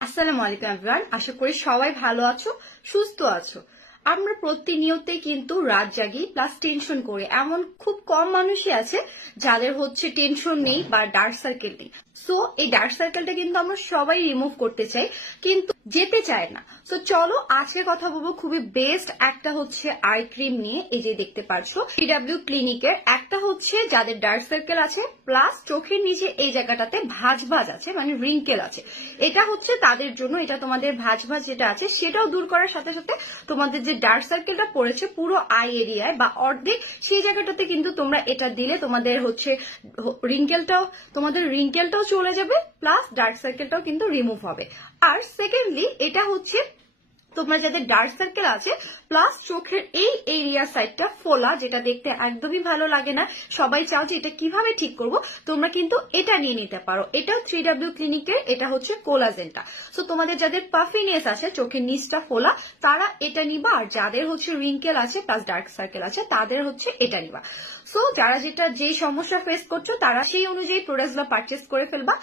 আসসালামু আলাইকুম এভরিওয়ান, আশা করি সবাই ভালো আছো, সুস্থ আছো। আমরা প্রতিনিয়তে কিন্তু রাত জাগি প্লাস টেনশন করি। এমন খুব কম মানুষই আছে যাদের টেনশন নেই বা ডার্ক সার্কেল নেই। সো এই ডার্ক সার্কেলটা কিন্তু আমরা সবাই রিমুভ করতে চাই, কিন্তু যেতে চায় না। সো চলো আজকে কথা বলবো খুবই বেস্ট একটা আই ক্রিম নিয়ে। এই যে দেখতে পাচ্ছ সিডব্লিউ ক্লিনিকের একটা যাদের ডার্ক সার্কেল আছে প্লাস চোখের নিচে এই জায়গাটাতে ভাঁজ ভাঁজ আছে, মানে রিঙ্কেল আছে। এটা তাদের জন্য। এটা তোমাদের ভাঁজ ভাঁজ যেটা আছে সেটাও দূর করার সাথে সাথে তোমাদের যে ডার্ক সার্কেলটা পড়েছে পুরো আই এরিয়ায় বা অর্ধেক, সেই জায়গাটাতে কিন্তু তোমরা এটা দিলে তোমাদের রিঙ্কেলটাও চলে যাবে, প্লাস ডার্ক সার্কেলটাও কিন্তু রিমুভ হবে। আর সেকেন্ডলি এটা তোমরা যাদের ডার্ক সার্কেল আছে প্লাস চোখের এই এরিয়া সাইডটা ফোলা, যেটা দেখতে একদমই ভালো লাগে না, সবাই চাও যে এটা কিভাবে ঠিক করব, তোমরা কিন্তু এটা নিয়ে নিতে পারো। এটা 3W ক্লিনিকের, এটা কোলাজেনটা। সো তোমাদের যাদের পাফিনেস আছে, চোখের নিচটা ফোলা, তারা এটা নিবা। আর যাদের রিঙ্কেল আছে প্লাস ডার্ক সার্কেল আছে তাদের এটা নিবা। সো যারা যেই সমস্যা ফেস করছো তারা সেই অনুযায়ী প্রোডাক্টগুলো পারচেস করে ফেলবা।